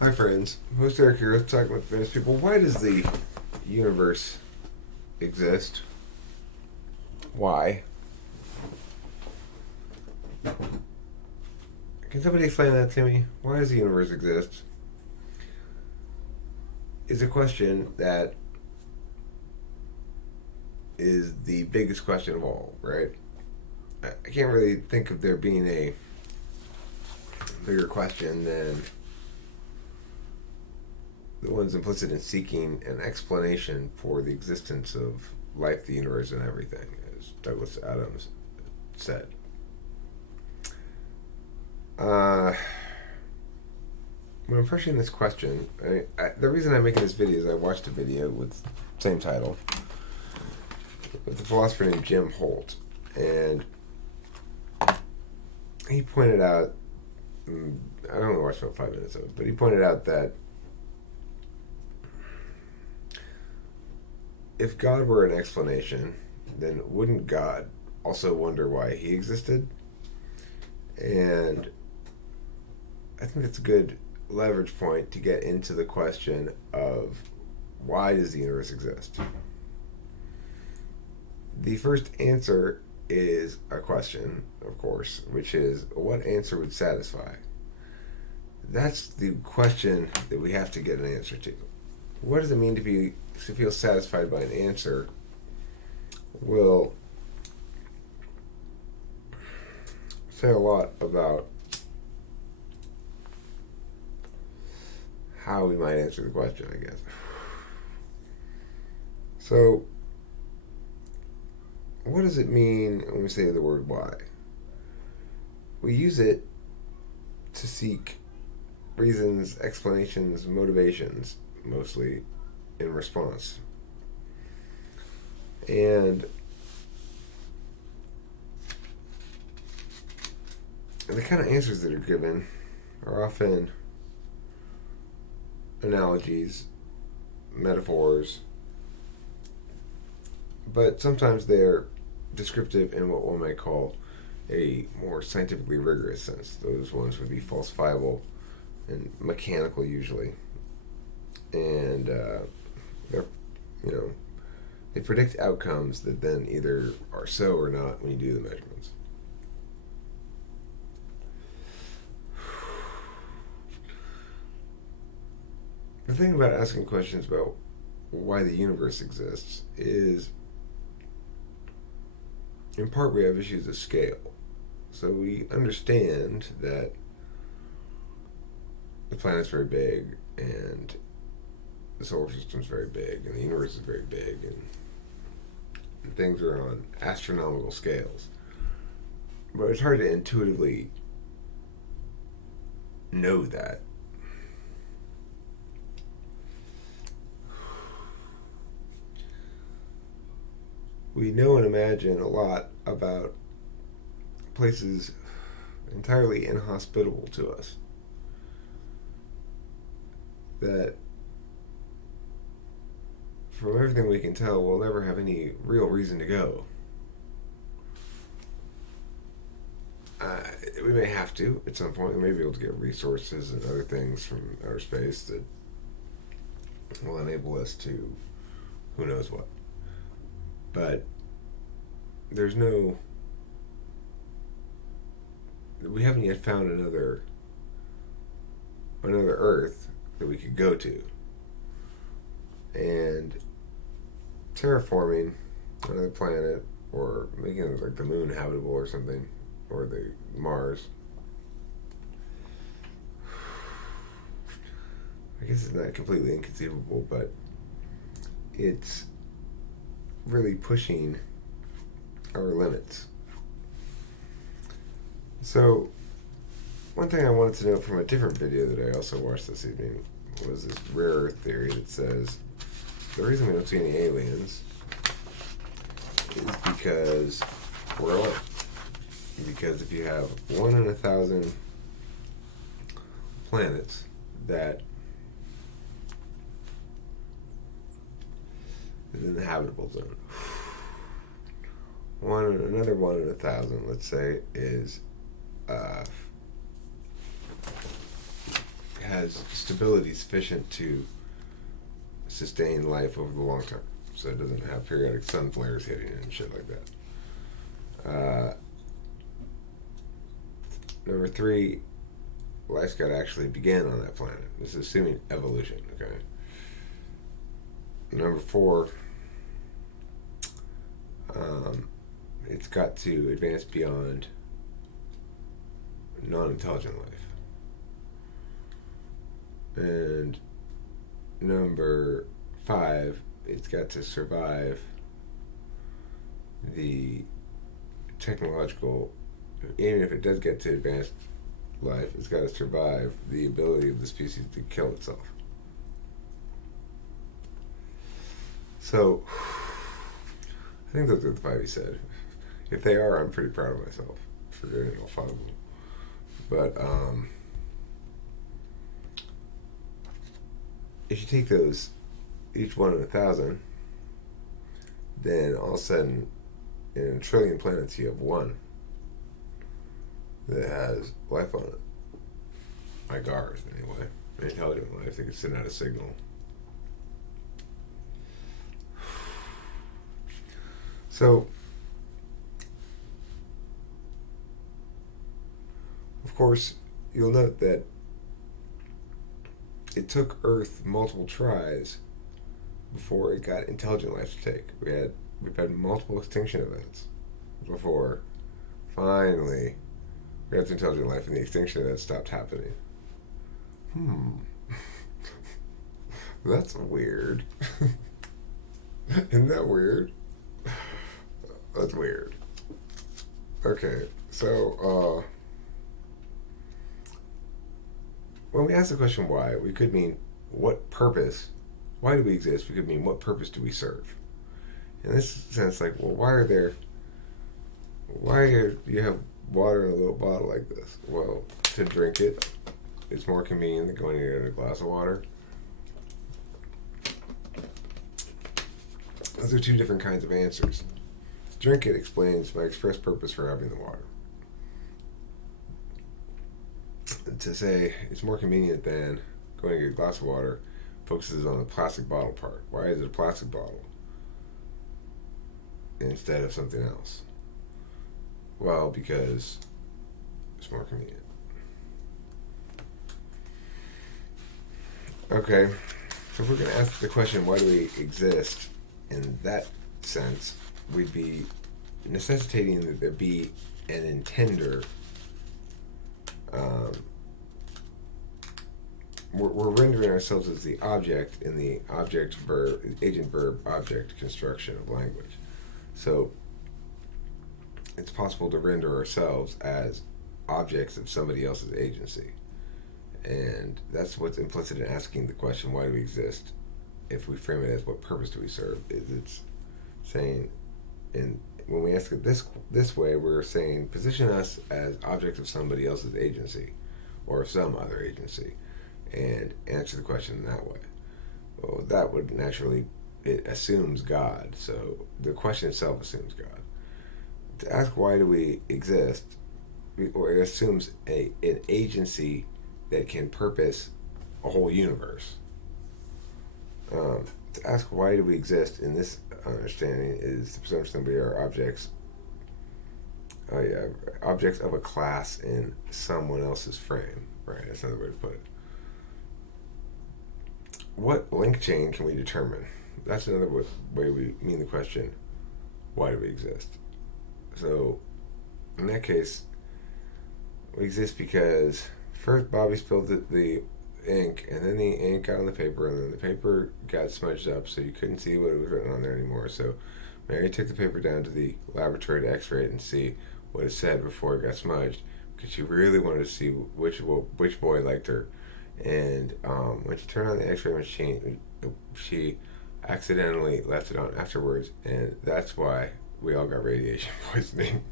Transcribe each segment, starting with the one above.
Hi friends, host Eric here, talking with famous people. Why does the universe exist? Why? Can somebody explain that to me? Why does the universe exist? Is a question that is the biggest question of all, right? I can't really think of there being a bigger question than the ones implicit in seeking an explanation for the existence of life, the universe, and everything, as Douglas Adams said. When I'm approaching this question, the reason I'm making this video is I watched a video with same title with a philosopher named Jim Holt, and he pointed out, I only watched about 5 minutes of it, but he pointed out that if God were an explanation, then wouldn't God also wonder why he existed? And I think that's a good leverage point to get into the question of why does the universe exist? The first answer is a question, of course, which is what answer would satisfy? That's the question that we have to get an answer to. What does it mean to feel satisfied by an answer? Will say a lot about how we might answer the question, I guess. So, what does it mean when we say the word why? We use it to seek reasons, explanations, motivations, mostly in response. And the kind of answers that are given are often analogies, metaphors, but sometimes they're descriptive in what one might call a more scientifically rigorous sense. Those ones would be falsifiable and mechanical usually, and they're, they predict outcomes that then either are so or not when you do the measurements. The thing about asking questions about why the universe exists is, in part, we have issues of scale. So we understand that the planet's very big, and the solar system's very big, and the universe is very big, and things are on astronomical scales. But it's hard to intuitively know that. We know and imagine a lot about places entirely inhospitable to us, that from everything we can tell, we'll never have any real reason to go. We may have to at some point. We may be able to get resources and other things from outer space that will enable us to who knows what. But we haven't yet found another Earth that we could go to. And terraforming another planet, or making it like the moon habitable or something, or the Mars, I guess it's not completely inconceivable, but it's really pushing our limits. So, one thing I wanted to know from a different video that I also watched this evening was this rare earth theory that says the reason we don't see any aliens is because we're alone. Because if you have 1 in 1,000 planets that is in the habitable zone, another 1 in 1,000, let's say, is has stability sufficient to sustain life over the long term. So it doesn't have periodic sun flares hitting it and shit like that. Number 3, life's got to actually begin on that planet. This is assuming evolution, okay? Number 4, it's got to advance beyond non-intelligent life. And number 5, it's got to survive the technological, even if it does get to advanced life, it's got to survive the ability of the species to kill itself. So, I think those are the 5 he said. If they are, I'm pretty proud of myself for getting all 5 of them. But, if you take those, each one in 1,000, then all of a sudden, in a trillion planets, you have one that has life on it. Like ours, anyway. Intelligent life, they could send out a signal. So, of course, you'll note that it took Earth multiple tries before it got intelligent life to take. We've had multiple extinction events before finally we got to intelligent life and the extinction event stopped happening. That's weird. Isn't that weird? That's weird. Okay, so when we ask the question why, we could mean what purpose, why do we exist? We could mean what purpose do we serve? In this sense, like, well, why do you have water in a little bottle like this? Well, to drink it, it's more convenient than going to get a glass of water. Those are 2 different kinds of answers. To drink it explains my express purpose for having the water. To say it's more convenient than going to get a glass of water focuses on the plastic bottle part. Why is it a plastic bottle instead of something else? Well, because it's more convenient. Okay, so if we're going to ask the question, why do we exist, in that sense, we'd be necessitating that there be an intender. We're rendering ourselves as the object in the agent-verb-object construction of language. So it's possible to render ourselves as objects of somebody else's agency. And that's what's implicit in asking the question, why do we exist? If we frame it as what purpose do we serve, it's saying, and when we ask it this way, we're saying position us as objects of somebody else's agency or of some other agency, and answer the question in that way. Well, that would naturally, it assumes God, so the question itself assumes God. To ask why do we exist, or it assumes an agency that can purpose a whole universe. To ask why do we exist in this understanding is the presumption that we are objects of a class in someone else's frame. Right, that's another way to put it. What link chain can we determine? That's another way we mean the question, why do we exist? So, in that case, we exist because first Bobby spilled the ink, and then the ink got on the paper, and then the paper got smudged up so you couldn't see what was written on there anymore. So Mary took the paper down to the laboratory to x-ray it and see what it said before it got smudged, because she really wanted to see which boy liked her. And when she turned on the x-ray machine, she accidentally left it on afterwards, and that's why we all got radiation poisoning.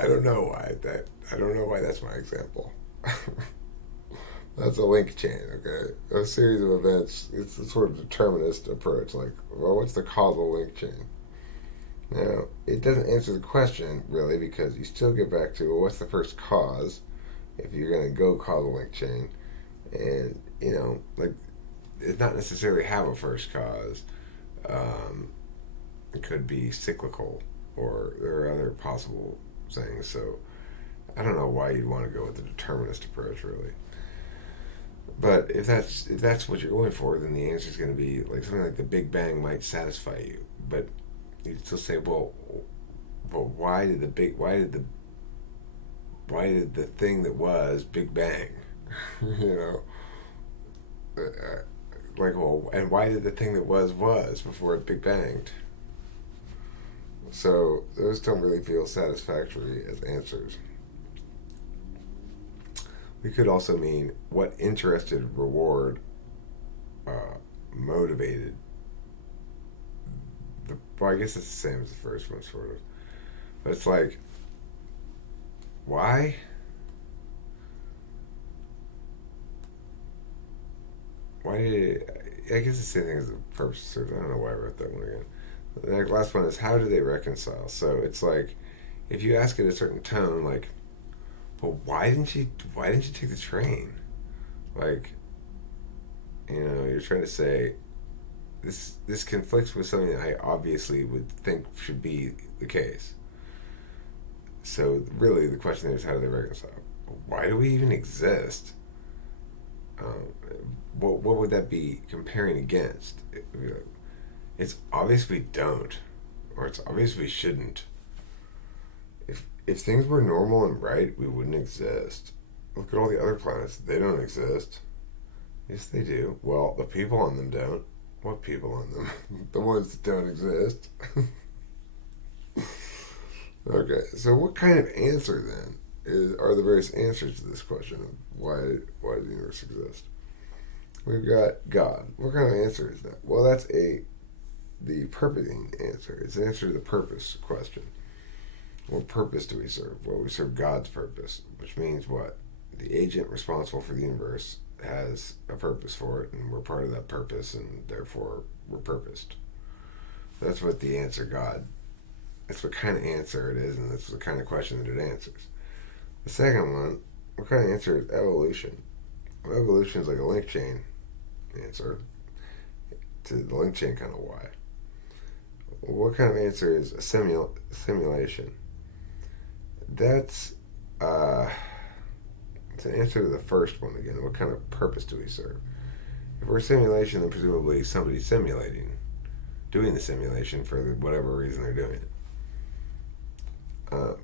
I don't know why that's my example. That's a link chain, okay? A series of events, it's a sort of determinist approach, like, well, what's the causal link chain? Now, it doesn't answer the question really because you still get back to, well, what's the first cause if you're going to go causal link chain? And, like, it's not necessarily have a first cause. Um, it could be cyclical, or there are other possible things. So I don't know why you'd want to go with the determinist approach, really. But if that's what you're going for, then the answer is going to be like something like the Big Bang might satisfy you. But you'd still say, well, but why did the thing that was Big Bang, you know, like, well, and why did the thing that was before it Big Banged? So those don't really feel satisfactory as answers. We could also mean what interested reward motivated the. Well, I guess it's the same as the first one, sort of. But it's like, why? Why did it, I guess it's the same thing as the purpose search. I don't know why I wrote that one again. The last one is how do they reconcile? So it's like, if you ask it a certain tone, like, well, why didn't you take the train? Like, you're trying to say this conflicts with something that I obviously would think should be the case. So really, the question is, how do they reconcile? Why do we even exist? Um, what would that be comparing against? It's obvious we don't, or it's obvious we shouldn't. If things were normal and right, we wouldn't exist. Look at all the other planets; they don't exist. Yes, they do. Well, the people on them don't. What people on them? The ones that don't exist. Okay, so what kind of answer then are the various answers to this question of why does the universe exist? We've got God. What kind of answer is that? Well, that's the purposing answer. It's an answer to the purpose question. What purpose do we serve? Well, we serve God's purpose, which means what? The agent responsible for the universe has a purpose for it, and we're part of that purpose, and therefore we're purposed. That's what the answer God. That's what kind of answer it is, and that's the kind of question that it answers. The second one, what kind of answer is evolution? Well, evolution is like a link chain answer to the link chain kind of why. What kind of answer is a simulation? That's it's an answer to the first one again. What kind of purpose do we serve? If we're a simulation, then presumably somebody's simulating, doing the simulation for whatever reason they're doing it. Um,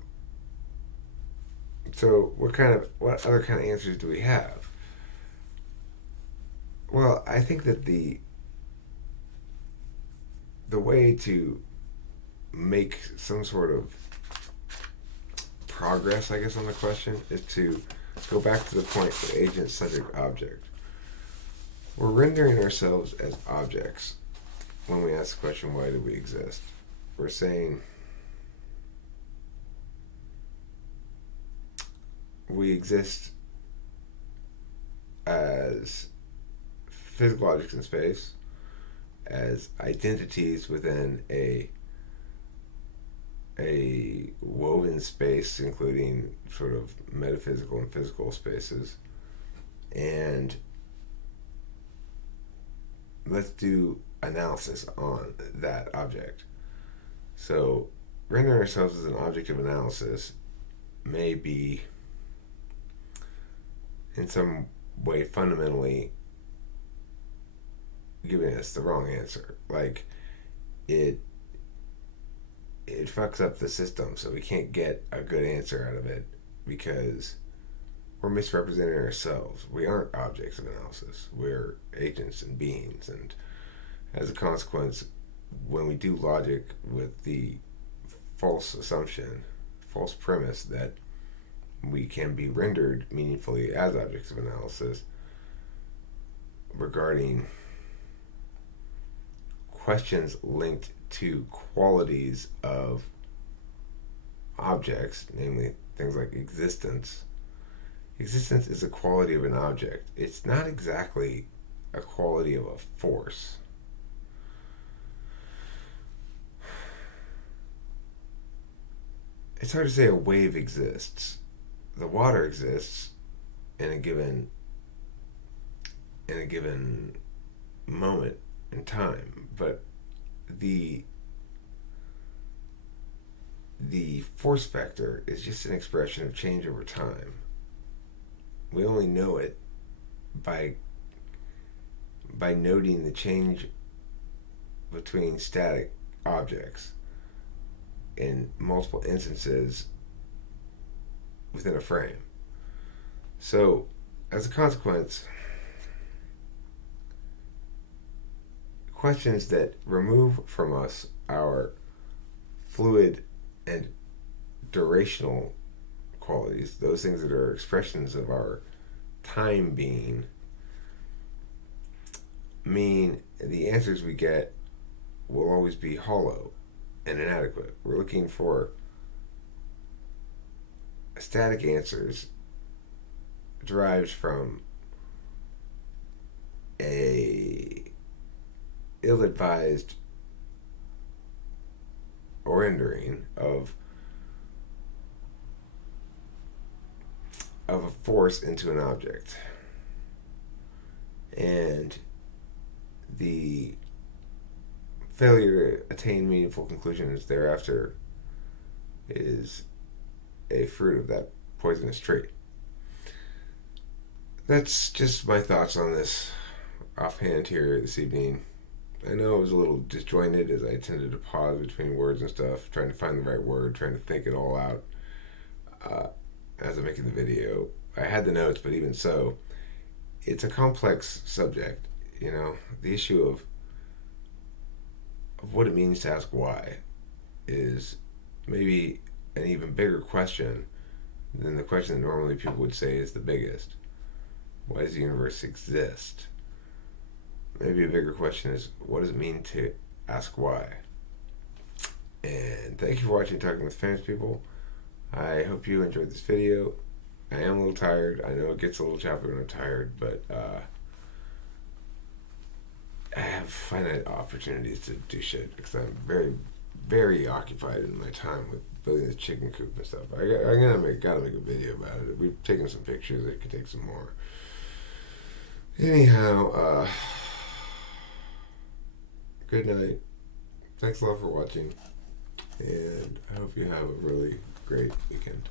so what other kind of answers do we have? Well, I think that the way to make some sort of progress, I guess, on the question is to go back to the point of agent, subject, object. We're rendering ourselves as objects when we ask the question, why do we exist? We're saying we exist as physical objects in space, as identities within a woven space, including sort of metaphysical and physical spaces. And let's do analysis on that object. So, rendering ourselves as an object of analysis may be in some way fundamentally giving us the wrong answer. Like, it fucks up the system, so we can't get a good answer out of it because we're misrepresenting ourselves. We aren't objects of analysis. We're agents and beings, and as a consequence, when we do logic with the false assumption, false premise that we can be rendered meaningfully as objects of analysis regarding questions linked to qualities of objects, namely things like existence. Existence is a quality of an object. It's not exactly a quality of a force. it's hard to say a wave exists. The water exists in a given moment in time, but the force vector is just an expression of change over time. We only know it by noting the change between static objects in multiple instances within a frame. So, as a consequence, questions that remove from us our fluid and durational qualities, those things that are expressions of our time being, mean the answers we get will always be hollow and inadequate. We're looking for static answers derived from a ill-advised rendering of a force into an object, and the failure to attain meaningful conclusions thereafter is a fruit of that poisonous trait. That's just my thoughts on this offhand here this evening. I know it was a little disjointed as I tended to pause between words and stuff, trying to find the right word, trying to think it all out as I'm making the video. I had the notes, but even so, it's a complex subject. You know, the issue of what it means to ask why is maybe an even bigger question than the question that normally people would say is the biggest. Why does the universe exist? Maybe a bigger question is, what does it mean to ask why? And thank you for watching Talking with Famous People. I hope you enjoyed this video. I am a little tired. I know it gets a little choppy when I'm tired, but I have finite opportunities to do shit because I'm very, very occupied in my time with building the chicken coop and stuff. I gotta make a video about it. We've taken some pictures. I could take some more. Anyhow, good night. Thanks a lot for watching, and I hope you have a really great weekend.